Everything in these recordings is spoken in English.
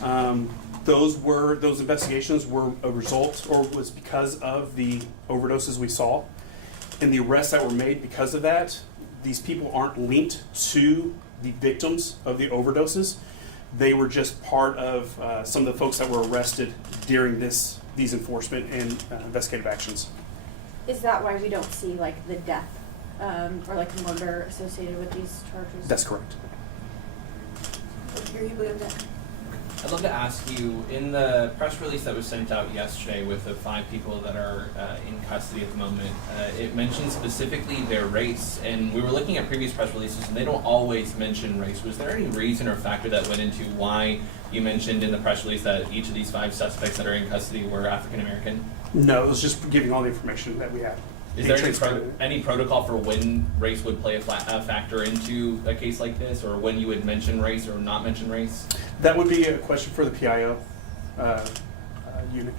Those investigations were a result, or was because of the overdoses we saw, and the arrests that were made because of that. These people aren't linked to the victims of the overdoses. They were just part of some of the folks that were arrested during these enforcement and investigative actions. Is that why we don't see like the death or like murder associated with these charges? That's correct. I'd love to ask you, in the press release that was sent out yesterday with the 5 people that are in custody at the moment, it mentioned specifically their race, and we were looking at previous press releases and they don't always mention race. Was there any reason or factor that went into why you mentioned in the press release that each of these 5 suspects that are in custody were African American? No, it was just giving all the information that we had. Is there any protocol for when race would play a factor into a case like this, or when you would mention race or not mention race? That would be a question for the PIO unit.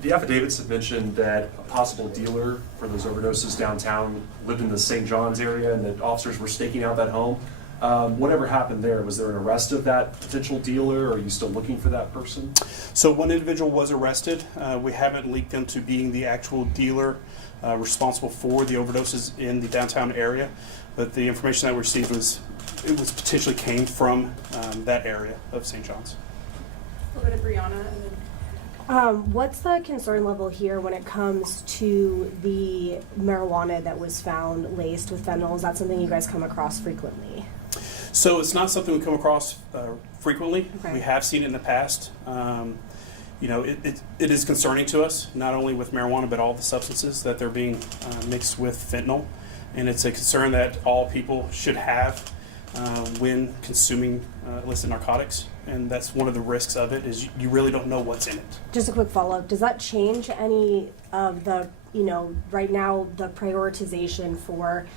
The affidavits have mentioned that a possible dealer for those overdoses downtown lived in the St. John's area and that officers were staking out that home. Whatever happened there? Was there an arrest of that potential dealer, or are you still looking for that person? So one individual was arrested. We haven't linked them to being the actual dealer responsible for the overdoses in the downtown area, but the information that we received was potentially came from that area of St. John's. We'll go to Brianna and then. What's the concern level here when it comes to the marijuana that was found laced with fentanyl? Is that something you guys come across frequently? So it's not something we come across frequently. Okay. We have seen it in the past. It is concerning to us, not only with marijuana, but all the substances that they're being mixed with fentanyl. And it's a concern that all people should have when consuming illicit narcotics. And that's one of the risks of it, is you really don't know what's in it. Just a quick follow-up. Does that change any of the, right now the prioritization for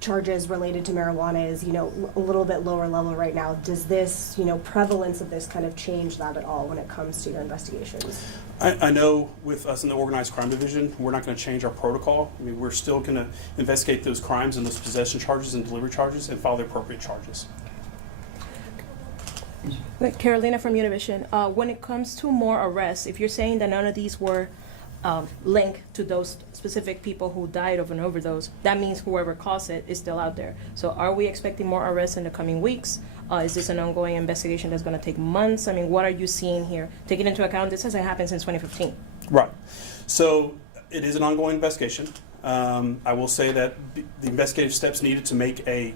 charges related to marijuana is, a little bit lower level right now? Does this, prevalence of this kind of change that at all when it comes to your investigations? I know with us in the Organized Crime Division, we're not going to change our protocol. I mean, we're still going to investigate those crimes and those possession charges and delivery charges and file the appropriate charges. Carolina from Univision. When it comes to more arrests, if you're saying that none of these were linked to those specific people who died of an overdose, that means whoever caused it is still out there. So are we expecting more arrests in the coming weeks? Is this an ongoing investigation that's going to take months? I mean, what are you seeing here? Taking into account this hasn't happened since 2015. Right. So it is an ongoing investigation. I will say that the investigative steps needed to make a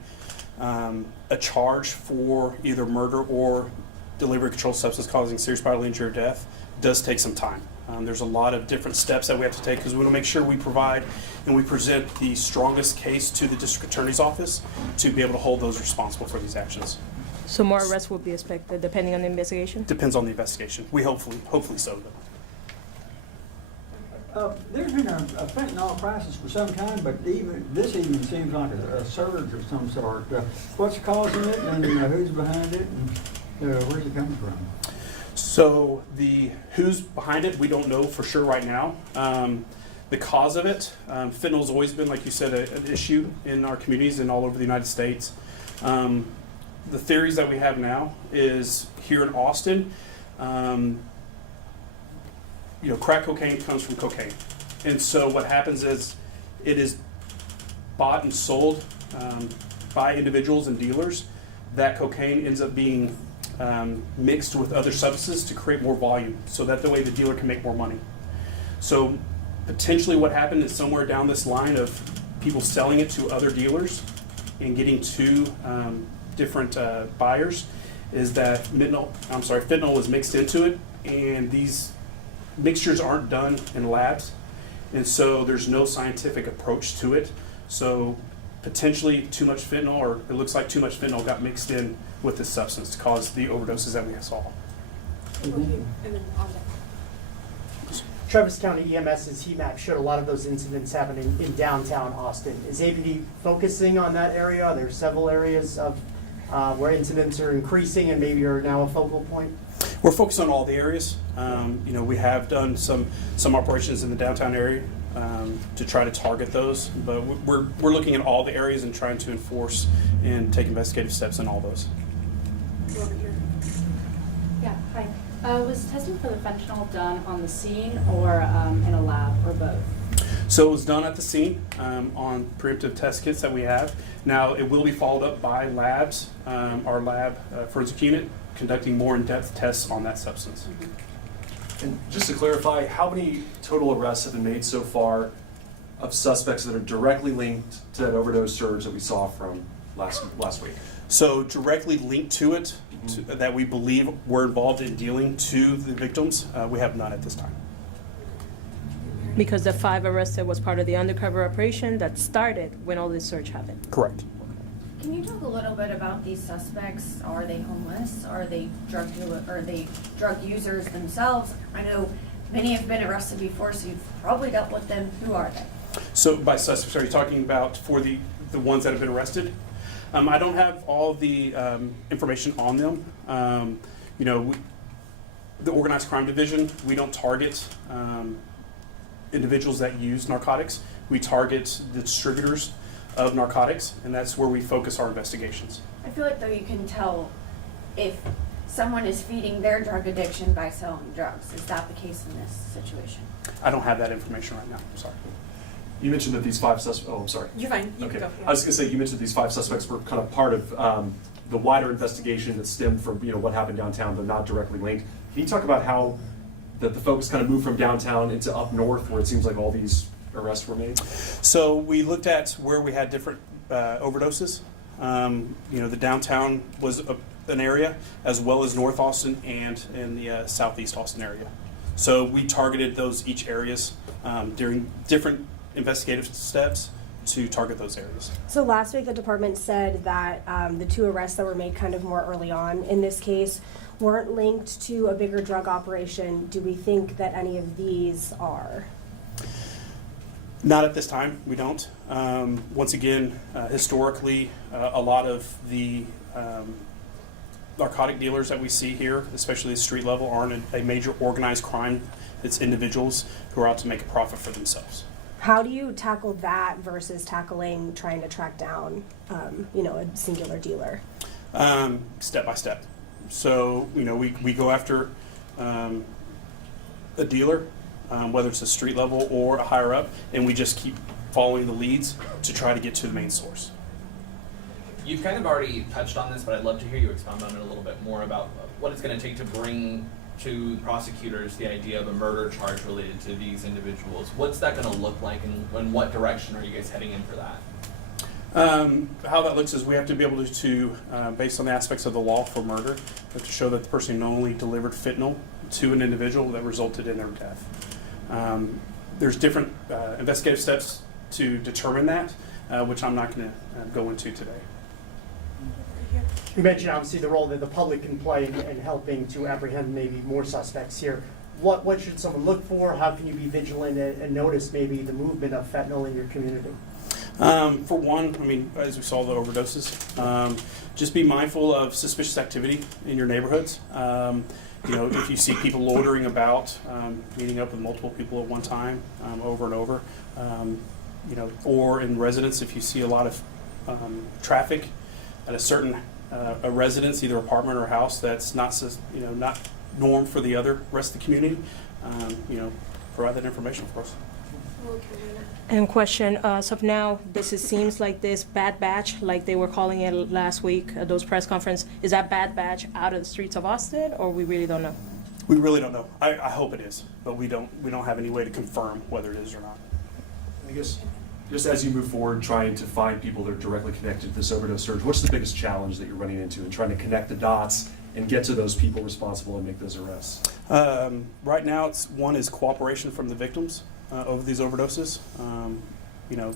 charge for either murder or delivery of controlled substance causing serious bodily injury or death does take some time. There's a lot of different steps that we have to take because we want to make sure we provide and we present the strongest case to the district attorney's office to be able to hold those responsible for these actions. So more arrests will be expected depending on the investigation? Depends on the investigation. We hopefully so. There's been a fentanyl crisis for some time, but this even seems like a surge of some sort. What's causing it, and who's behind it, and where's it coming from? So the who's behind it, we don't know for sure right now. The cause of it, fentanyl's always been, like you said, an issue in our communities and all over the United States. The theories that we have now is here in Austin, crack cocaine comes from cocaine. And so what happens is it is bought and sold by individuals and dealers. That cocaine ends up being mixed with other substances to create more volume so that the way the dealer can make more money. So potentially what happened is somewhere down this line of people selling it to other dealers and getting to different buyers is that fentanyl was mixed into it, and these mixtures aren't done in labs, and so there's no scientific approach to it. So potentially too much fentanyl, or it looks like too much fentanyl got mixed in with this substance to cause the overdoses that we saw. Travis County EMS's heat map showed a lot of those incidents happening in downtown Austin. Is APD focusing on that area? Are there several areas of where incidents are increasing and maybe are now a focal point? We're focused on all the areas. We have done some operations in the downtown area to try to target those, but we're looking at all the areas and trying to enforce and take investigative steps in all those. you over here. Yeah, hi. Was testing for the fentanyl done on the scene or in a lab or both? So it was done at the scene on preemptive test kits that we have. Now it will be followed up by labs, our lab forensic unit, conducting more in-depth tests on that substance. And just to clarify, how many total arrests have been made so far of suspects that are directly linked to that overdose surge that we saw from last week? So directly linked to it, that we believe were involved in dealing to the victims, we have none at this time. Because the 5 arrested was part of the undercover operation that started when all this search happened. Correct. Can you talk a little bit about these suspects? Are they homeless? Are they drug dealer? Are they drug users themselves? I know many have been arrested before, so you've probably dealt with them. Who are they? So by suspects, are you talking about for the ones that have been arrested? I don't have all the information on them. The Organized Crime Division, we don't target individuals that use narcotics. We target the distributors of narcotics, and that's where we focus our investigations. I feel like though you can tell if someone is feeding their drug addiction by selling drugs. Is that the case in this situation? I don't have that information right now, I'm sorry. You mentioned that these 5 suspects, oh, I'm sorry. You're fine. You Okay. can go. I was going to say, you mentioned these 5 suspects were kind of part of the wider investigation that stemmed from what happened downtown, though not directly linked. Can you talk about how the focus kind of moved from downtown into up north, where it seems like all these arrests were made? So we looked at where we had different overdoses. The downtown was an area, as well as North Austin and in the Southeast Austin area. So we targeted those each areas during different investigative steps to target those areas. So last week, the department said that the 2 arrests that were made kind of more early on in this case weren't linked to a bigger drug operation. Do we think that any of these are? Not at this time, we don't. Once again, historically, a lot of the narcotic dealers that we see here, especially at street level, aren't a major organized crime. It's individuals who are out to make a profit for themselves. How do you tackle that versus tackling trying to track down, a singular dealer? Step by step. So, we go after a dealer, whether it's a street level or a higher up, and we just keep following the leads to try to get to the main source. You've kind of already touched on this, but I'd love to hear you expound on it a little bit more about what it's going to take to bring to prosecutors the idea of a murder charge related to these individuals. What's that going to look like, and in what direction are you guys heading in for that? How that looks is we have to be able to based on the aspects of the law for murder, to show that the person knowingly delivered fentanyl to an individual that resulted in their death. There's different investigative steps to determine that, which I'm not going to go into today. You mentioned obviously the role that the public can play in helping to apprehend maybe more suspects here. What should someone look for? How can you be vigilant and notice maybe the movement of fentanyl in your community? For one, as we saw the overdoses, just be mindful of suspicious activity in your neighborhoods. If you see people loitering about, meeting up with multiple people at one time, over and over, or in residence, if you see a lot of traffic at a certain a residence, either apartment or house, that's not not norm for the other rest of the community. Provide that information for us. And question, so now seems like this bad batch, like they were calling it last week at those press conference, is that bad batch out of the streets of Austin, or we really don't know? We really don't know. I hope it is, but we don't have any way to confirm whether it is or not. I guess just as you move forward trying to find people that are directly connected to this overdose surge, what's the biggest challenge that you're running into in trying to connect the dots and get to those people responsible and make those arrests? Right now, one is cooperation from the victims over these overdoses.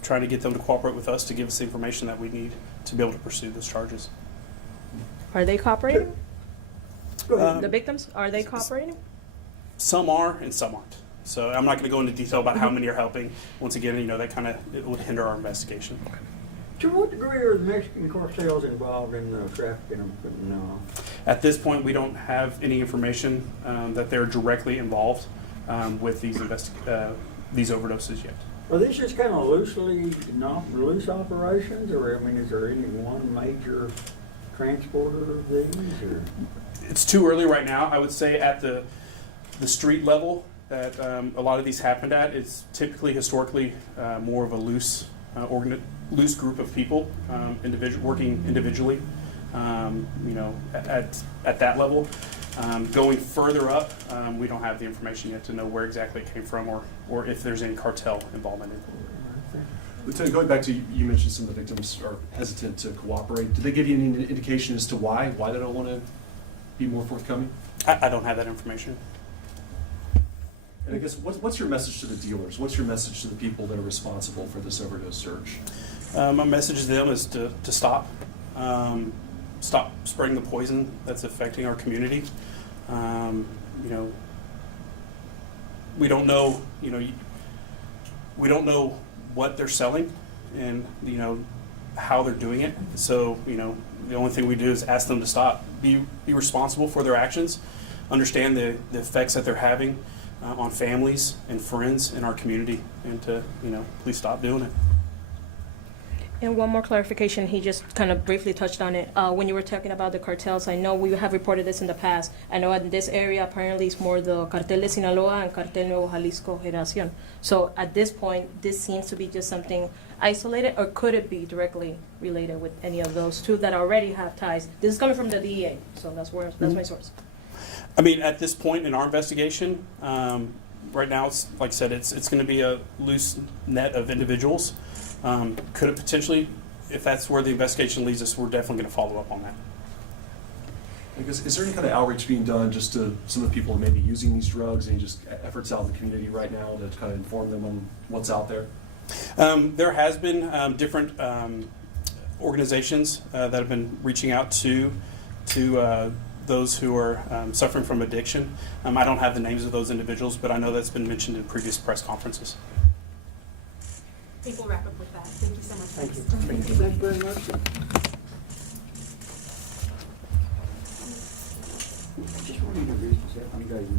Trying to get them to cooperate with us to give us the information that we need to be able to pursue those charges. Are they cooperating? Go ahead. The victims, are they cooperating? Some are and some aren't. So I'm not going to go into detail about how many are helping. Once again, it would hinder our investigation. To what degree are the Mexican cartels involved in trafficking of fentanyl? At this point, we don't have any information that they're directly involved with these overdoses yet. Are these just kind of loose operations, or is there any one major transporter of these, or? It's too early right now. I would say at the street level that a lot of these happened at, it's typically historically more of a loose group of people, working individually. At that level. Going further up, we don't have the information yet to know where exactly it came from or if there's any cartel involvement in it. Lieutenant, going back to, you mentioned some of the victims are hesitant to cooperate. Did they give you any indication as to why they don't want to be more forthcoming? I don't have that information. And I guess, what's your message to the dealers? What's your message to the people that are responsible for this overdose surge? My message to them is to stop. Stop spreading the poison that's affecting our community. We don't know, we don't know what they're selling and, how they're doing it. So, the only thing we do is ask them to stop, be responsible for their actions, understand the effects that they're having on families and friends in our community, and to, please stop doing it. And one more clarification, he just kind of briefly touched on it. When you were talking about the cartels, I know we have reported this in the past. I know in this area, apparently it's more the Cartel de Sinaloa and Cartel Nuevo Jalisco Generación. So at this point, this seems to be just something isolated, or could it be directly related with any of those two that already have ties? This is coming from the DEA, so that's my source. I mean, at this point in our investigation, right now, it's like I said, it's going to be a loose net of individuals. Could it potentially, if that's where the investigation leads us, we're definitely going to follow up on that. I guess, is there any kind of outreach being done just to some of the people who may be using these drugs, and just efforts out in the community right now to kind of inform them on what's out there? There has been different organizations that have been reaching out to those who are suffering from addiction. I don't have the names of those individuals, but I know that's been mentioned in previous press conferences. I think we'll wrap up with that. Thank you so much. Thank you. Thank you very much. Just wanted to read this. I'm going to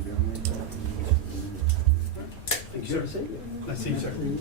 Thank you, sir. Nice to see you.